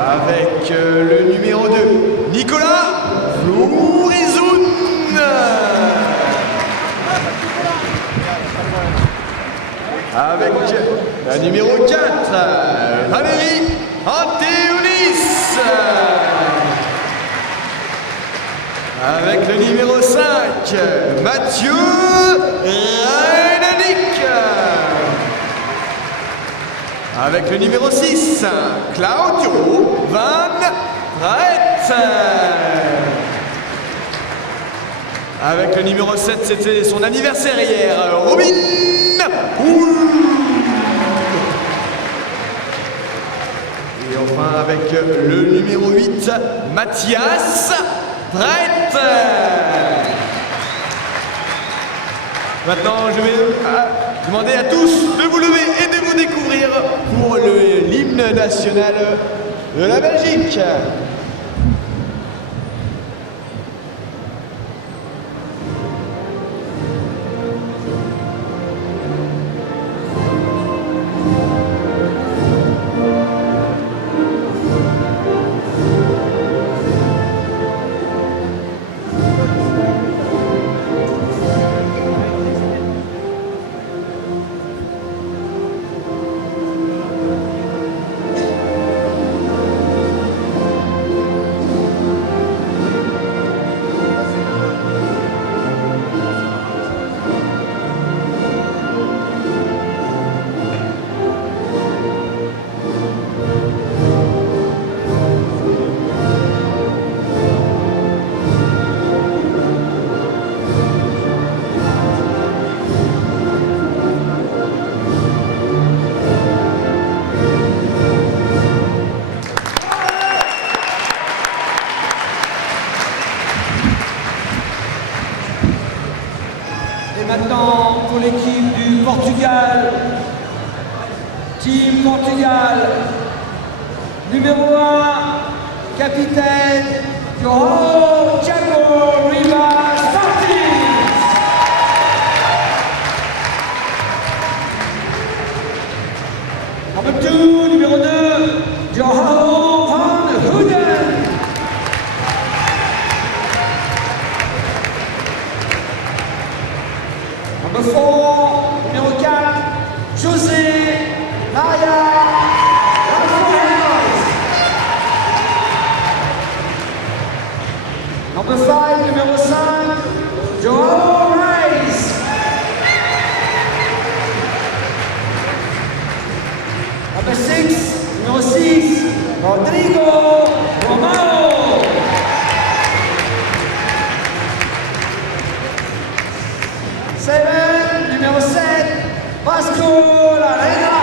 avec le numéro 2, Nicolas Flourizoun. Avec la numéro 4, Valérie Antéoulis. Avec le numéro 5, Mathieu Reinadik. Avec le numéro 6, Claudio Van Praet. Avec le numéro 7, c'était son anniversaire hier, Robin Houl. Et enfin avec le numéro 8, Mathias Praet. Maintenant, je vais demander à tous de vous lever et de vous découvrir pour l'hymne national de la Belgique. Maintenant, pour l'équipe du Portugal, Team Portugal, numéro 1, capitaine João Thiago Rivas Martins. Number 2, numéro 2, João van Hoeden. Number 4, numéro 4, José Maria Rafael. Number 5, numéro 5, João Reis. Number 6, numéro 6, Rodrigo Romao. Numéro 7, Vasco Larena.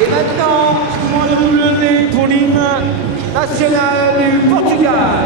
Et maintenant, je vous demande de nous lever pour l'hymne national du Portugal.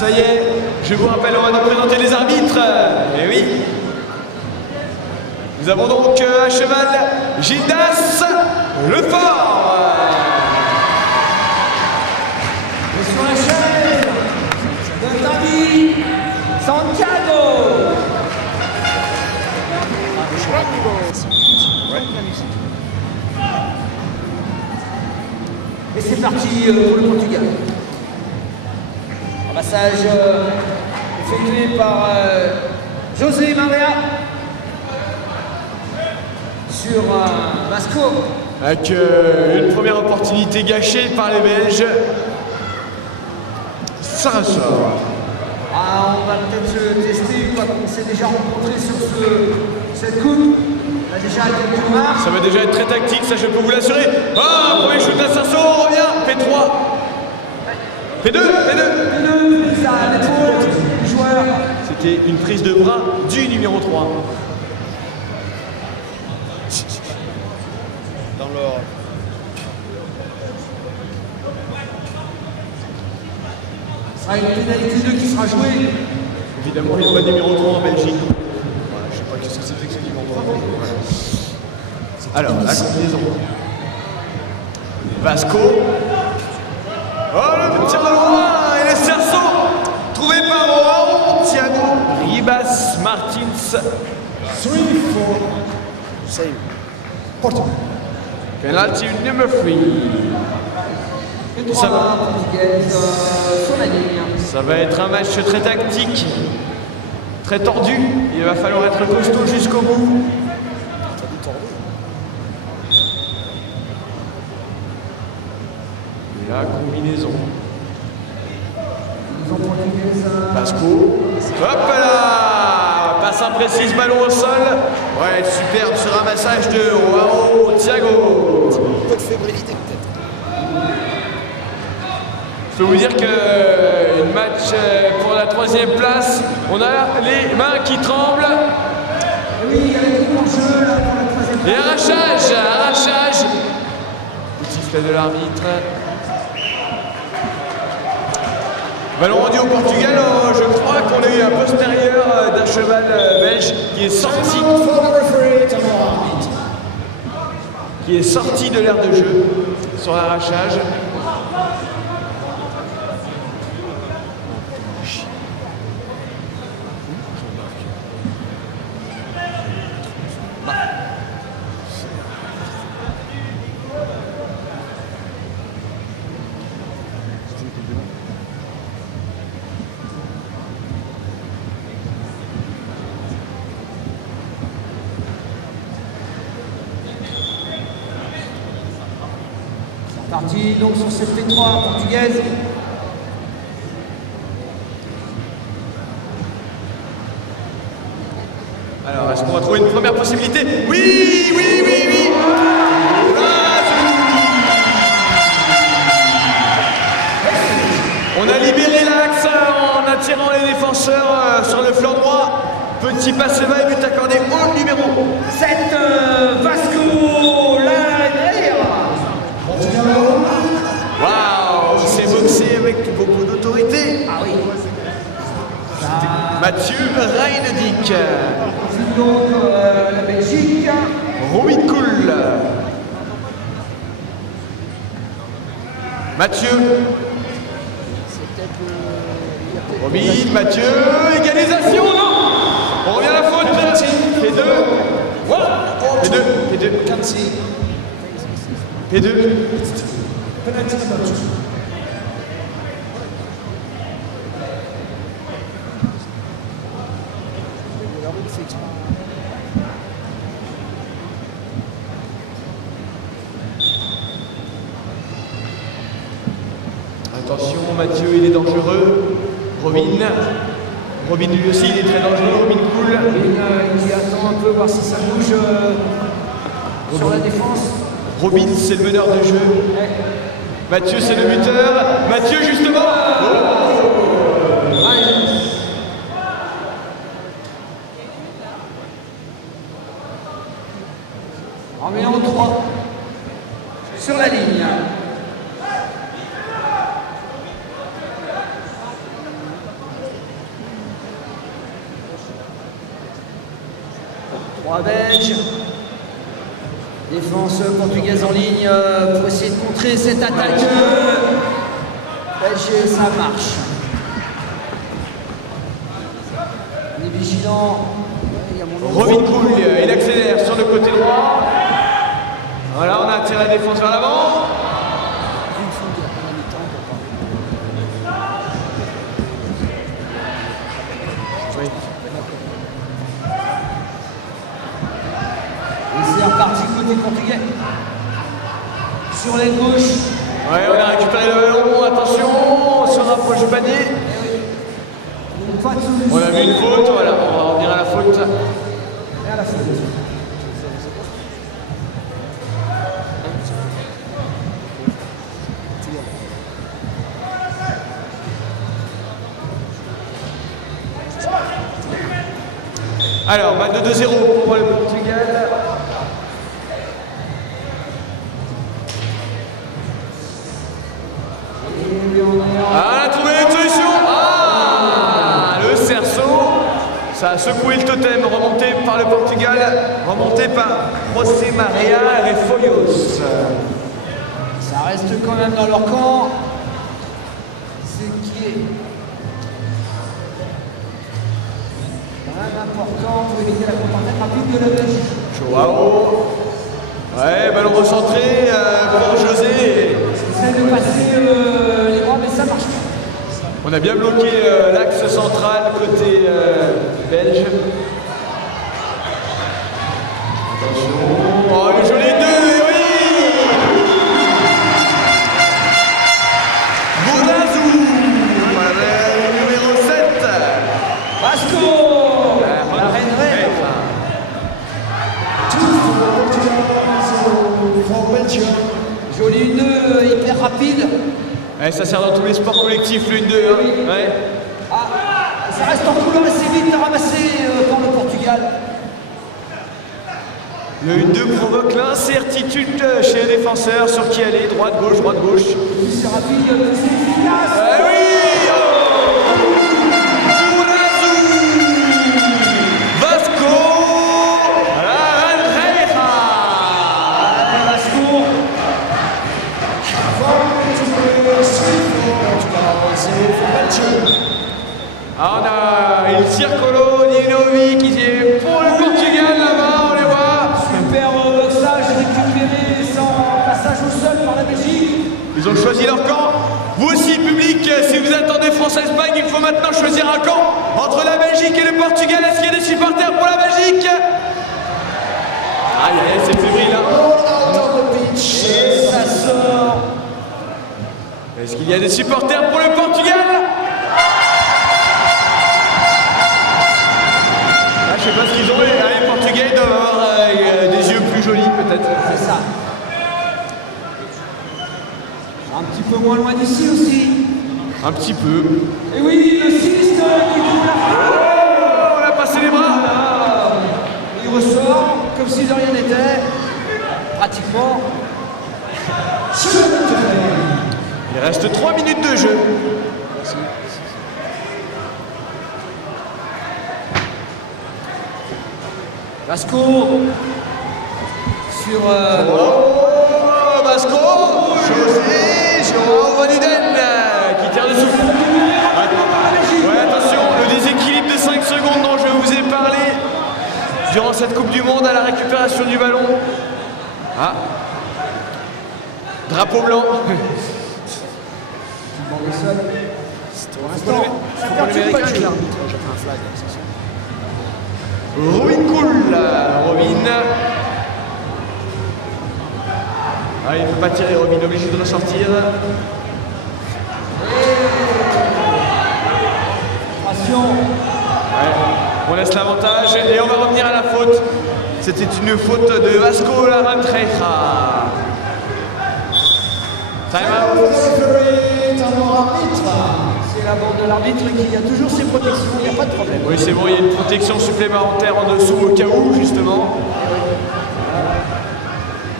Ça y est, je vous rappelle, on va nous présenter les arbitres. Eh oui. Nous avons donc à cheval Gildas Lefort. Et sur la chaise, notre ami Santiago. Et c'est parti pour le Portugal. Un massage effectué par José Maria sur Vasco. Avec une première opportunité gâchée par les Belges. Ça ressort. Ah, on va peut-être se tester, quoi qu'on s'est déjà rencontré sur cette coupe. On a déjà quelques marques. Ça va déjà être très tactique, ça je peux vous l'assurer. Ah, premier shoot à Sasso, on revient. P3. P2, P2. Ça a l'épaule du joueur. C'était une prise de bras du numéro 3. Dans l'or. Ce sera une pénalité 2 qui sera jouée. Évidemment, il n'y a pas de numéro 3 en Belgique. Voilà, je ne sais pas qu'est-ce que c'était que ce numéro 3. Alors, la combinaison. Vasco. Oh, le tir de loin. Et les cerceaux. Trouvé par Thiago Ribas Martins. 3-4. Save. Portugal. Penalty number 3. Et 3 portugaises sur la ligne. Ça va être un match très tactique, très tordu. Il va falloir être costaud jusqu'au bout. Et la combinaison. Vasco. Hop là! Passe imprécise, ballon au sol. Ouais, superbe ce ramassage de Joao Thiago. Un peu de fébrilité peut-être. Je peux vous dire que une match pour la 3e place, on a les mains qui tremblent. Et oui, il y a les coups en jeu là pour la 3e. Et arrachage. Petit sifflet de l'arbitre. Ballon rendu au Portugal, je crois qu'on a eu un postérieur d'un cheval belge qui est sorti de l'aire de jeu sur l'arrachage. Parti donc sur cette P3 portugaise. Alors, est-ce qu'on va trouver une première possibilité? Oui. On a libéré l'axe en attirant les défenseurs sur le flanc droit. Petit passe bas et but accordé au numéro 7 Vasco Laguerre. Waouh, c'est boxé avec beaucoup d'autorité. Ah oui. Mathieu Reinedick. Donc la Belgique. Robin Cool. Mathieu. Robin, Mathieu, égalisation, non. On revient à la faute. P2. P2. Attention, Mathieu, il est dangereux. Robin lui aussi, il est très dangereux. Robin Cool. Qui attend un peu voir si ça bouge sur la défense. Robin, c'est le meneur de jeu. Mathieu, c'est le buteur. Mathieu, justement. En numéro 3 sur la ligne. 3 Belges. Défense portugaise en ligne pour essayer de contrer cette attaque belge et ça marche. On est vigilant. Il y a mon nom. Robin Cool, il accélère sur le côté droit. Voilà, on a attiré la défense vers l'avant. Et c'est reparti côté portugais. Sur l'aile gauche. Ouais, on a récupéré le ballon, attention, on se rapproche du panier. Pas de solution. On a vu une faute, voilà, on va revenir à la faute. Et à la faute. Alors, match de 2-0 pour le Portugal. Ah, on a trouvé une solution. Ah, le cerceau. Ça a secoué le totem, remonté par le Portugal, remonté par José Maria Refollos. Ça reste quand même dans leur camp. Ce qui est quand même important pour éviter la contre-attaque rapide de la Belgique. Joao. Ouais, ballon recentré pour José. Essaie de passer les bras, mais ça marche pas. On a bien bloqué l'axe central côté belge. Attention. Oh, le joli 2, oui. Boudazou. Numéro 7. Vasco. La reine reine. Joli 1-2, hyper rapide. Ouais, ça sert dans tous les sports collectifs, le 1-2. Hein. Ouais. Ah, ça reste en couleur assez vite ramassé par le Portugal. Le 1-2 provoque l'incertitude chez les défenseurs sur qui aller, droite, gauche, droite, gauche. C'est rapide, c'est efficace. Ah oui. Ah, on a il Circolo, Ninovi qui est pour le Portugal là-bas, on les voit. Super sage récupéré sans passage au sol par la Belgique. Ils ont choisi leur camp. Vous aussi, public, si vous attendez France-Espagne, il faut maintenant choisir un camp entre la Belgique et le Portugal. Est-ce qu'il y a des supporters pour la Belgique? Aïe, aïe, c'est fébrile, hein. Et ça sort. Est-ce qu'il y a des supporters pour le Portugal? Je sais pas ce qu'ils ont, les Portugais ils doivent avoir des yeux plus jolis peut-être. C'est ça. Un petit peu moins loin d'ici aussi. Un petit peu. Et oui, le 6 qui trouve la frappe. Oh, on a passé les bras. Voilà. Il ressort comme si de rien n'était. Pratiquement. Il reste 3 minutes de jeu. Vasco sur Oh, Vasco, José, Joao Vaniden qui tire dessous. Ouais, attention, le déséquilibre de 5 secondes dont je vous ai parlé durant cette Coupe du Monde à la récupération du ballon. Ah, drapeau blanc. l'instant. Robin Cool, Robin. Ah, il ne peut pas tirer, Robin, obligé de ressortir. Ouais, on laisse l'avantage et on va revenir à la faute. C'était une faute de Vasco Larentreja. Time out. C'est la bande de l'arbitre qui a toujours ses protections, il n'y a pas de problème. Oui, c'est bon, il y a une protection supplémentaire en dessous au cas où, justement.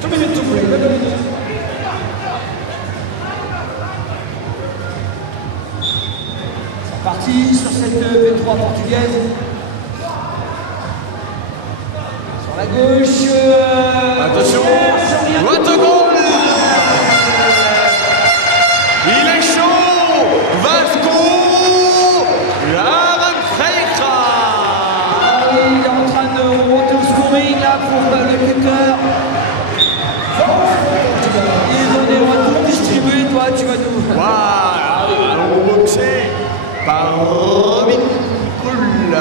2 minutes to play, 2 minutes. C'est parti sur cette V3 portugaise. gauche. Attention. Cher, What a goal! Il est chaud! Vasco! Larenfreira! il est en train de remonter au scoring là pour le cutter. Ils ont des retours distribués, toi tu vas nous. Waouh! Ballon boxé par Robin Cool.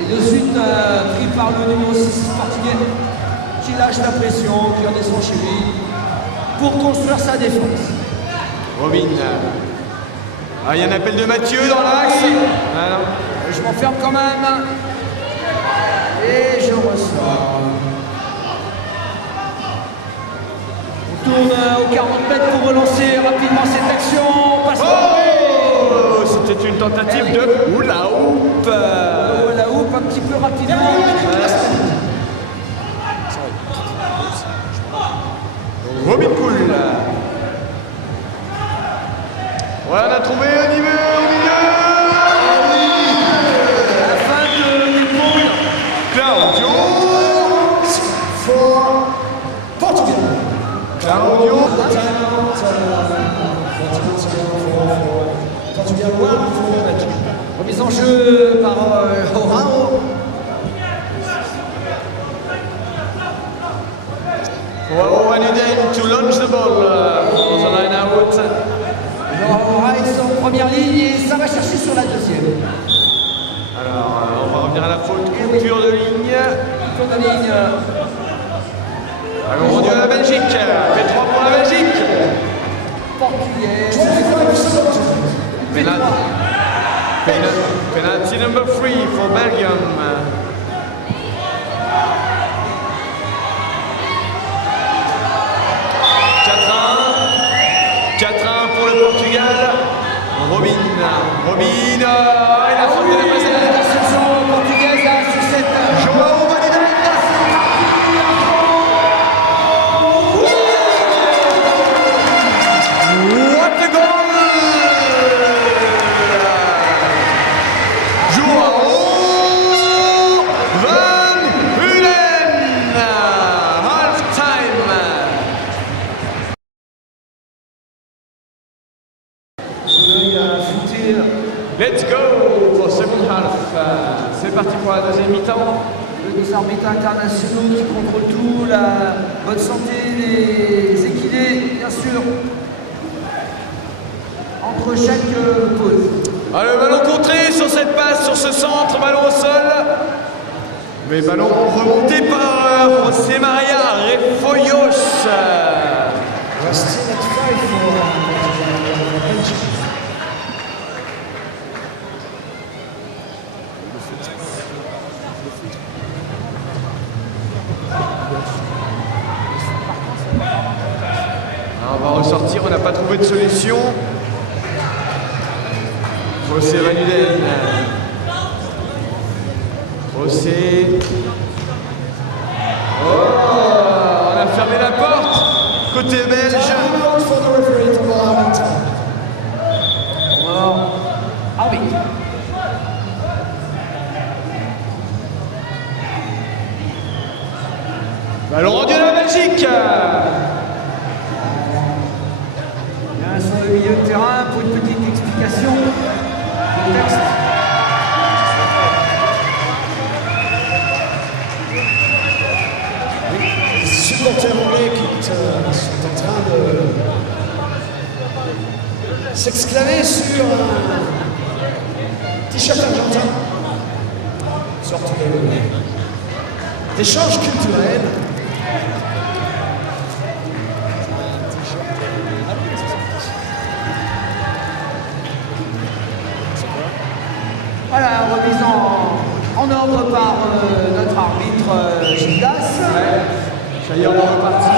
Et de suite pris par le numéro 6 portugais qui lâche la pression, qui redescend chez lui pour construire sa défense. Robin. Ah, il y a un appel de Mathieu dans l'axe. Ah, non. Je m'enferme quand même. Et je ressors. On tourne aux 40 mètres pour relancer rapidement cette action. Passe Oh! C'était une tentative de hula hoop. la houppe un petit peu rapidement. Robin Cool. Ouais, on a trouvé un niveau au milieu. À la fin de l'épaule. Claudio. For Portugal. Claudio. Portugal 1 for Belgium. Remise en jeu par Orao. Wow, Wanuden to launch the ball for the line out. Orao est en première ligne et ça va chercher sur la deuxième. Alors, on va revenir à la faute, coupure de ligne. Tour de ligne. Allons rendu à la Belgique. P3 pour la Belgique. Portugais. 25 seconds. Penalty number 3 for Belgium. Pour le Portugal. Robin, il a formé la passe à la L'interception portugaise là, sur cette. Joao Vaniden. What a goal! Joao Van Hulen. Half time. Let's go for second half. C'est parti pour la deuxième mi-temps. Les arbitres internationaux qui contrôlent tout, la bonne santé des équidés, bien sûr, entre chaque pause. Ah, le ballon contré sur cette passe, sur ce centre, ballon au sol. Mais ballon remonté par José Maria Refollos. We're still at 5 for Belgium. On va ressortir, on n'a pas trouvé de solution. José Vanuden. José. Oh, on a fermé la porte. Côté belge. Time out for the referee to allow him time. Arbitre. Ballon rendu à la Belgique. Bien sur le milieu de terrain pour une petite explication. Le texte. Les supporters anglais qui sont en train de s'exclamer sur un t-shirt argentin. Une sorte d'échange culturel. Voilà, remise en ordre par notre arbitre Gildas. Ça y est, on va repartir.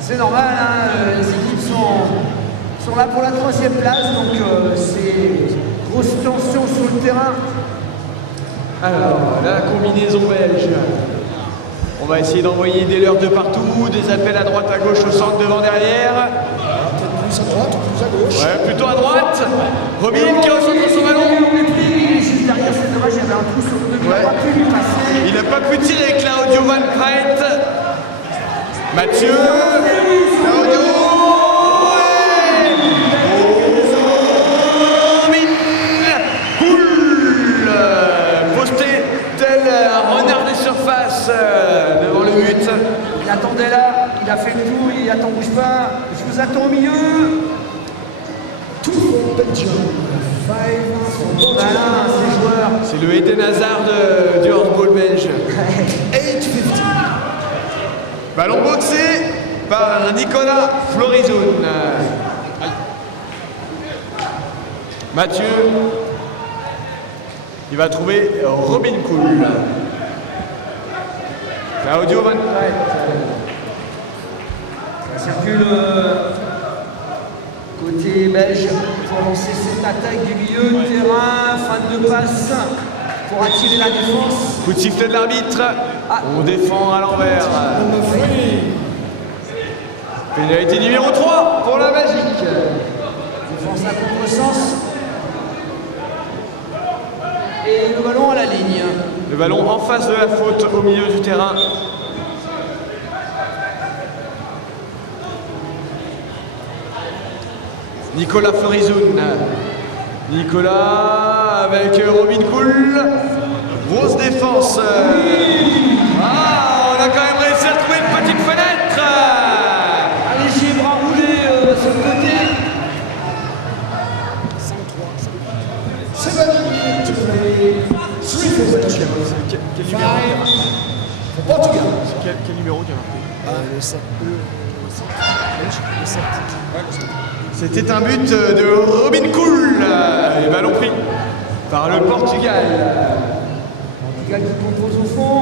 C'est normal, hein, les équipes sont là pour la troisième place, donc c'est grosse tension sur le terrain. Alors, la combinaison belge. On va essayer d'envoyer des leurres de partout, des appels à droite, à gauche, au centre, devant, derrière. Peut-être plus à droite ou plus à gauche. Ouais, plutôt à droite. Robin qui recentre son ballon. On est pris juste derrière. dommage, il y avait un trou sur le deux, il Ouais. n'a pas pu lui passer. Il n'a pas pu tirer Claudio Van Kreit. Mathieu. Claudio. Robin Kool. Posté tel un renard des surfaces devant le but. Il attendait là, il a fait le tour, il attend, bouge pas. Je vous attends au milieu. Two for Belgium, 5 for Portugal. Voilà, ces joueurs. C'est le Eden Hazard du handball belge. 8:50. Ballon boxé par Nicolas Florizoun. Mathieu. Il va trouver Robin Kool. Claudio Van Kreit. Ça circule côté belge pour lancer cette attaque du milieu de terrain. Fin de passe pour attirer la défense. Coup de sifflet de l'arbitre. On défend à l'envers. Number 3. Pénalité numéro 3 pour la Magique. Défense à contresens. Et le ballon à la ligne. Le ballon en face de la faute au milieu du terrain. Nicolas Florizoun. Nicolas avec Robin Kool. Grosse défense. Ah, on a quand même réussi à trouver une petite fenêtre. Allez, bras roulés sur le côté. 7 to play. 3 for Belgium. Quel 5 numéro for Portugal. Quel numéro qui a marqué? Le 7. Le 7. C'était un but de Robin Kool. Et ballon pris par le Portugal. Portugal qui compose au fond.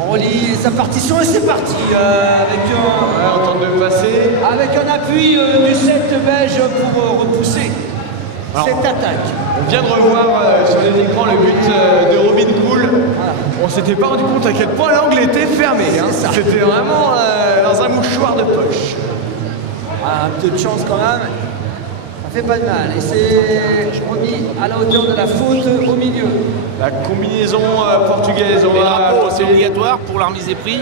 On relie sa partition et c'est parti avec Ouais, on tente de passer. un appui du 7 belge pour repousser Alors, cette attaque. On vient de revoir sur les écrans le but de Robin Kool. On s'était pas rendu compte à quel point l'angle était fermé. Hein. C'est ça. C'était vraiment dans un mouchoir de poche. Un peu de chance quand même. Ça fait pas de mal. Et c'est remis à la hauteur de la faute au milieu. La combinaison portugaise. On Les va drapeaux, c'est tenter- obligatoire pour la remise des prix.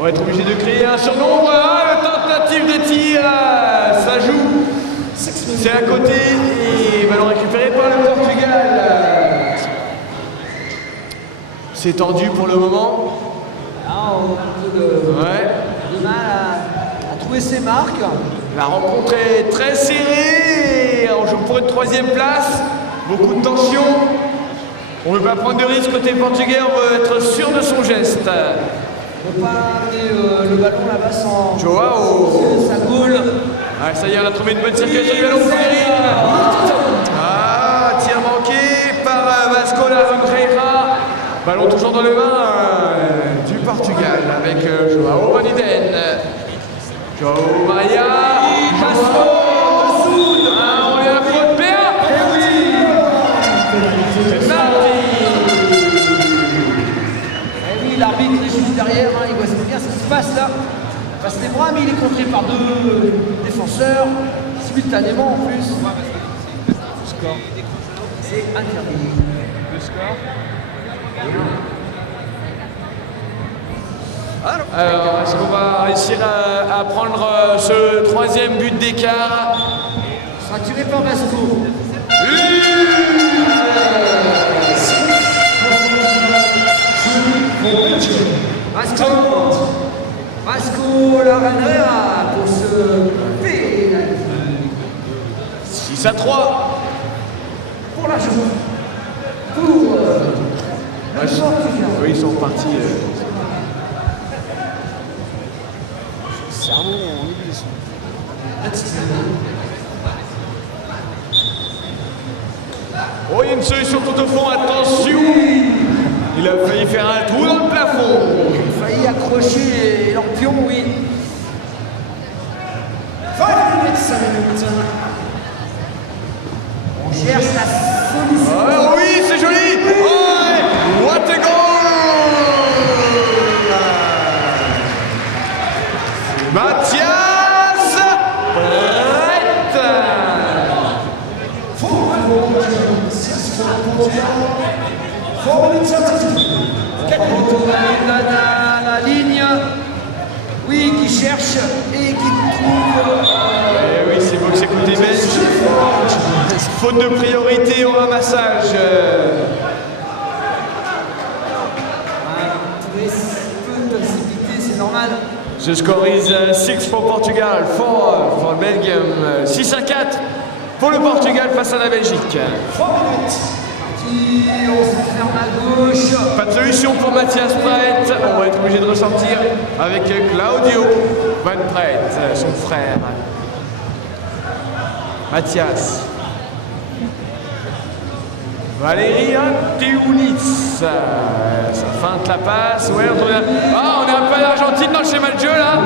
On va être obligé de créer un surnom. Voilà, le tentative de tir. Ça joue. C'est à côté et ballon récupéré par le Portugal. C'est tendu pour le moment. Là, on a un peu de mal à trouver ses marques. La rencontre est très serrée. On joue pour une 3e place. Beaucoup de tension. On ne veut pas prendre de risque côté portugais. On veut être sûr de son geste. On ne peut pas amener le ballon là-bas sans Joao. sa goal. Ah, ça y est, on a trouvé une bonne circulation du ballon pour Eric. Ah, tir manqué par Vasco Larrancreira. Ballon toujours dans les mains du Portugal avec Joao Vaniden. Joao Maria. Vasco. Ah, on lui a fait de PA. Penalty. Et oui, l'arbitre est juste derrière, hein, il voit bien ce qui se passe là. Il passe les bras, mais il est contré par 2 défenseurs, simultanément en plus. C'est interdit. Le score. Alors, est-ce qu'on va réussir à prendre ce 3e but d'écart? Sera tiré par Vasco. Vasco Larrancreira pour ce pénalty. 6-3. Pour la joue. Pour le Portugal. Oui, ils sont repartis. Cerveau, on oublie ça. Oh, il y a une solution tout au fond, attention! Il a failli faire un trou dans le plafond. Il a failli accrocher l'ampion, oui. 5 minutes, 7 minutes. On cherche la solution. Ah, oui, c'est joli! Oh, what a goal! Mathias Brett! retour à la ligne. Oui, qui cherche et qui trouve. Eh oui, c'est beau que c'est côté belge. Faute de priorité au ramassage. Peu d'intensité, c'est normal. The score is 6 for Portugal, 4 for Belgium. 6-4 pour le Portugal face à la Belgique. 3 minutes. On s'enferme à gauche. Pas de solution pour Mathias Praet. On va être obligé de ressortir avec Claudio Van Praet, son frère. Mathias. Valérie Anteunis. Ça feinte la passe. Ouais, on est un peu à l'Argentine dans le schéma de jeu là.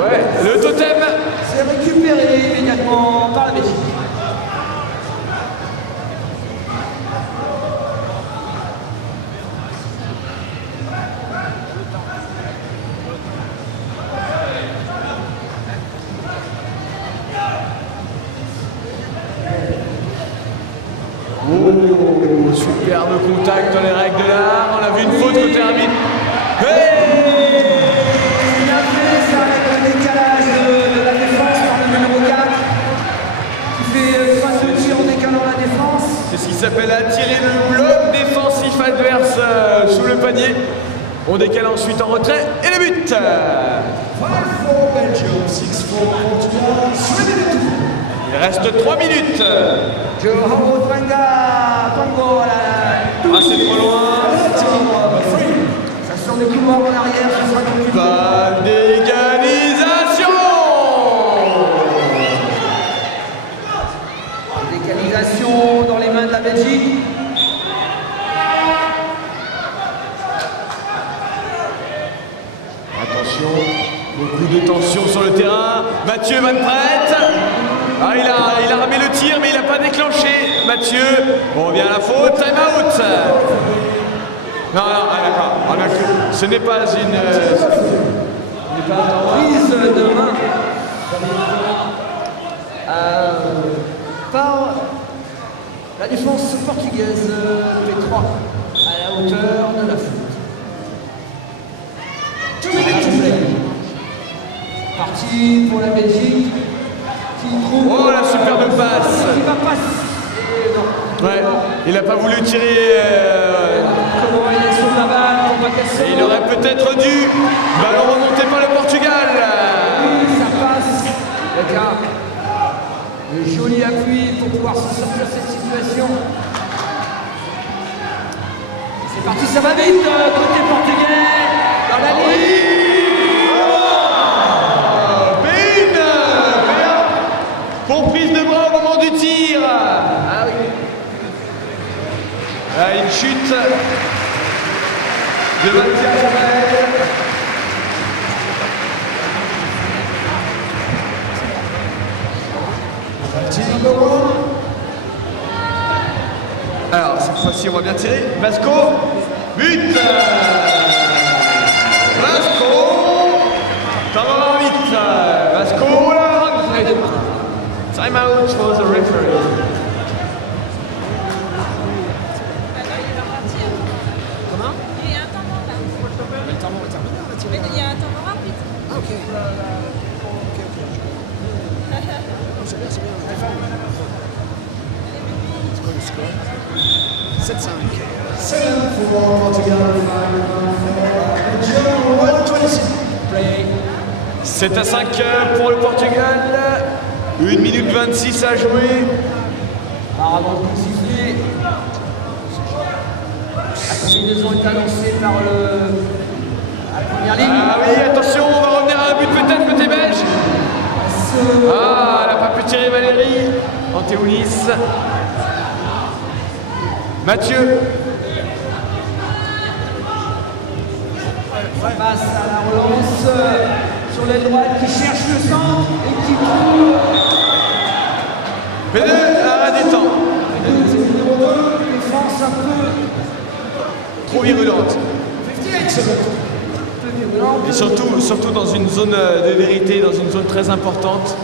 Ouais, le totem. C'est récupéré immédiatement par la Belgique. Oh, superbe contact dans les règles de l'art. On a vu une faute côté arbitre. Hey, Il a fait ça avec le décalage de la défense par le numéro 4 qui fait face de tir en décalant la défense. c'est ce qui s'appelle attirer le bloc défensif adverse sous le panier. On décale ensuite en retrait et le but. 5 for Belgium, 6 for Portugal, 3 minutes. Il reste 3 minutes. Joao Tango à la... Ah, c'est trop loin. Ça sort du couloir en arrière, ça sera compliqué. Pas d'égalisation. Décalisation dans les mains de la Belgique. Attention, beaucoup de tension sur le terrain. Mathieu Van Praet. Ah, il a ramé le tir, mais il n'a pas déclenché. Mathieu, on revient à la faute. Time out. Non, d'accord. Ce n'est pas une. Prise de main par la défense portugaise P3 à la hauteur de la faute. Parti pour la Belgique qui trouve. Oh, la superbe passe. Qui va passer. Ouais, il n'a pas voulu tirer. Comment il est sur la balle pour pas casser. Il aurait peut-être dû. Ballon remonté par le Portugal. Oui, ça passe. Le gars, le joli appui pour pouvoir se sortir de cette situation. C'est parti, ça va vite, côté portugais, dans la ligne. Pour prise de bras au moment du tir. Ah oui. Ah, une chute de Mathias Praet. Team number 1. Alors, cette fois-ci, on va bien tirer. Vasco, but. Vasco. Ça va vite. Vasco, là. Time out for the referee. Comment? Il y a un temps mort là. Le temps mort est terminé, on va tirer. Mais il y a un temps mort rapide. Ah, ok. C'est bien, c'est bien. Allez, femme. C'est quoi le score? 7-5. 7 for Portugal, 5 for Belgium, 1:26. Play. 7-5 pour le Portugal. 1 minute 26 à jouer. Par avant de siffler. La combinaison est annoncée par la première ligne. Ah oui, attention, on va revenir à un but peut-être côté belge. Ah, elle n'a pas pu tirer Valérie. Anteunis. Mathieu. Ça passe à la relance sur l'aile droite qui cherche le centre et qui trouve. P2, arrêt du temps. Numéro 2, défense un peu Trop virulente. 58 secondes. virulente. Et surtout dans une zone de vérité, dans une zone très importante.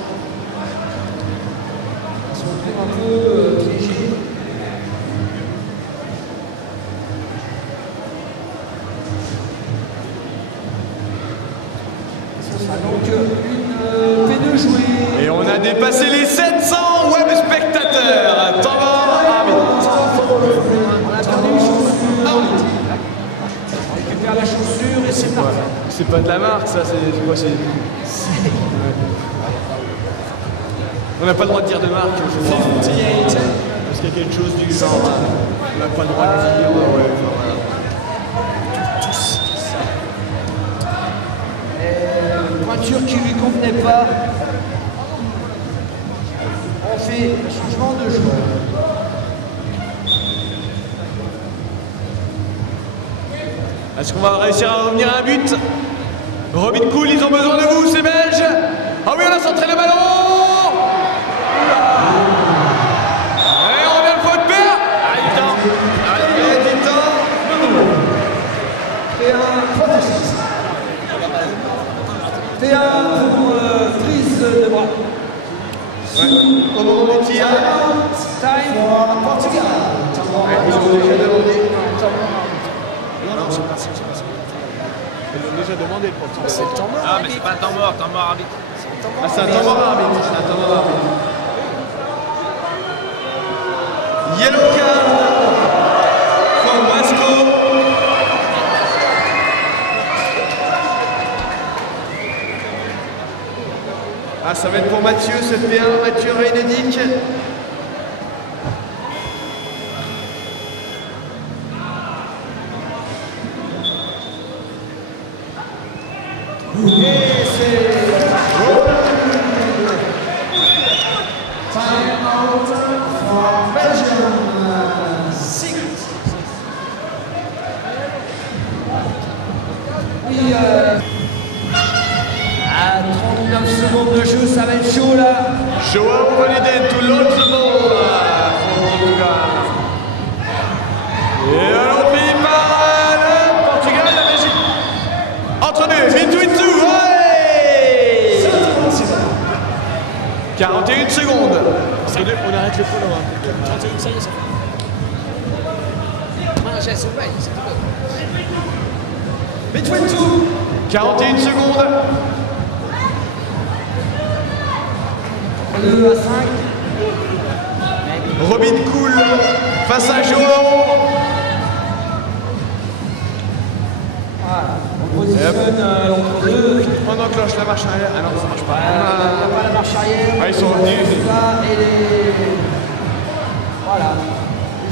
Ils sont un peu piégés. ça. Donc une P2 jouée. Et on a dépassé les 700 web spectateurs. Temps mort, arbitre. On a perdu une chaussure. On récupère la chaussure et c'est parfait. C'est pas de la marque, ça, c'est quoi? On n'a pas le droit de dire de marque, je crois. 58. Parce qu'il y a quelque chose du genre. On n'a pas le droit de dire. Ouais, voilà. Pointure qui lui convenait pas. On fait changement de joueur. Est-ce qu'on va réussir à revenir à un but? Robin Cool, ils ont besoin de vous, ces Belges. Ah oui, on a centré le ballon. Et on vient de faute père. Allez, du temps. Il y a du temps. P1 pour prise de bras. Au moment du tir. Time for Portugal. Ils ont déjà demandé. Non, c'est pas ça. Ils ont déjà demandé le Portugal. C'est le temps mort. Ah, mais c'est pas un temps mort arbitre. Ah, c'est un temps mort arbitre. C'est un temps mort arbitre. Yellow card for Wasco. Ah, ça va être pour Mathieu, cette P1, Mathieu Reynedic. Et c'est Time out for Belgium. 6. puis, à 39 secondes de jeu, ça va être chaud là. Joao Validen, tout l'autre monde pour Portugal. Et alors, pris par le Portugal, la Belgique. Entre deux, between two, ouais 41 secondes. Entre deux, on arrête le follow. 31, ça y est, ça fait. Non, j'ai c'est vrai, c'est tout. Between two. 41 secondes. 2 à 5. Robin Cool face à Joao. Voilà, on positionne entre deux. On enclenche la marche arrière. Ah non, ça marche pas. Il n'y a pas la marche arrière. Ah, ils sont revenus. Là, et les... Voilà.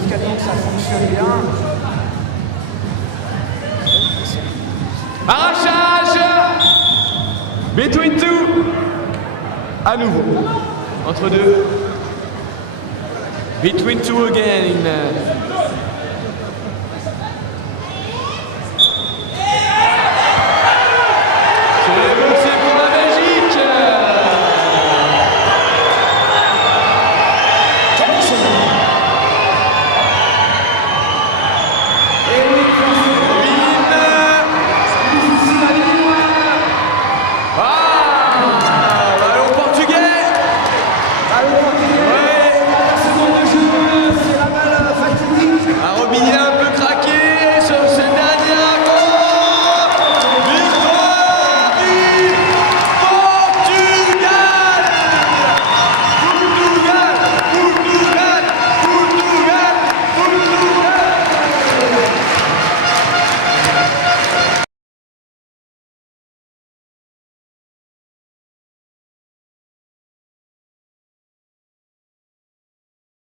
Jusqu'à temps que ça fonctionne bien. Arrachage. Between two. À nouveau. Entre deux. Between two again in